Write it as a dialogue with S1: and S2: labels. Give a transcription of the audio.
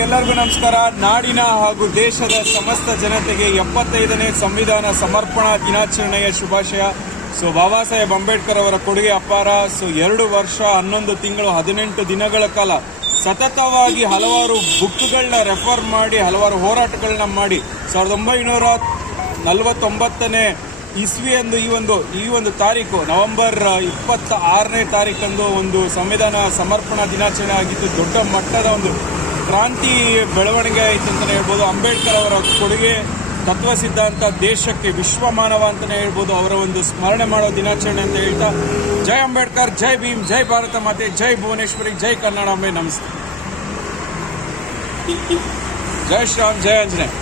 S1: ಎಲ್ರಿಗೂ ನಮಸ್ಕಾರ. ನಾಡಿನ ಹಾಗೂ ದೇಶದ ಸಮಸ್ತ ಜನತೆಗೆ ಎಪ್ಪತ್ತೈದನೇ ಸಂವಿಧಾನ ಸಮರ್ಪಣಾ ದಿನಾಚರಣೆಯ ಶುಭಾಶಯ. ಸೊ, ಬಾಬಾ ಸಾಹೇಬ್ ಅಂಬೇಡ್ಕರ್ ಅವರ ಕೊಡುಗೆ ಅಪಾರ. ಸೊ, ಎರಡು ವರ್ಷ, ಹನ್ನೊಂದು ತಿಂಗಳು, ಹದಿನೆಂಟು ದಿನಗಳ ಕಾಲ ಸತತವಾಗಿ ಹಲವಾರು ಬುಕ್ಗಳನ್ನ ರೆಫರ್ ಮಾಡಿ, ಹಲವಾರು ಹೋರಾಟಗಳನ್ನ ಮಾಡಿ, ಸಾವಿರದ ಒಂಬೈನೂರ ನಲವತ್ತೊಂಬತ್ತನೇ ಇಸ್ವಿಯಂದು ಈ ಒಂದು ಈ ಒಂದು ತಾರೀಕು, ನವೆಂಬರ್ ಇಪ್ಪತ್ತ ಆರನೇ ತಾರೀಕಂದು ಒಂದು ಸಂವಿಧಾನ ಸಮರ್ಪಣಾ ದಿನಾಚರಣೆ ಆಗಿದ್ದು, ದೊಡ್ಡ ಮಟ್ಟದ ಒಂದು ಕ್ರಾಂತಿ ಬೆಳವಣಿಗೆ ಆಯಿತು ಅಂತಲೇ ಹೇಳ್ಬೋದು. ಅಂಬೇಡ್ಕರ್ ಅವರ ಕೊಡುಗೆ, ತತ್ವ ಸಿದ್ಧಾಂತ, ದೇಶಕ್ಕೆ ವಿಶ್ವಮಾನವ ಅಂತಲೇ ಹೇಳ್ಬೋದು. ಅವರ ಒಂದು ಸ್ಮರಣೆ ಮಾಡೋ ದಿನಾಚರಣೆ ಅಂತ ಹೇಳ್ತಾ, ಜೈ ಅಂಬೇಡ್ಕರ್, ಜೈ ಭೀಮ್, ಜೈ ಭಾರತ ಮಾತೆ, ಜೈ ಭುವನೇಶ್ವರಿ, ಜೈ ಕನ್ನಡಾಂಬೆ ನಮಸ್ತೆ. ಜೈ ಶ್ರೀರಾಮ್, ಜೈ ಆಂಜನೇಯ.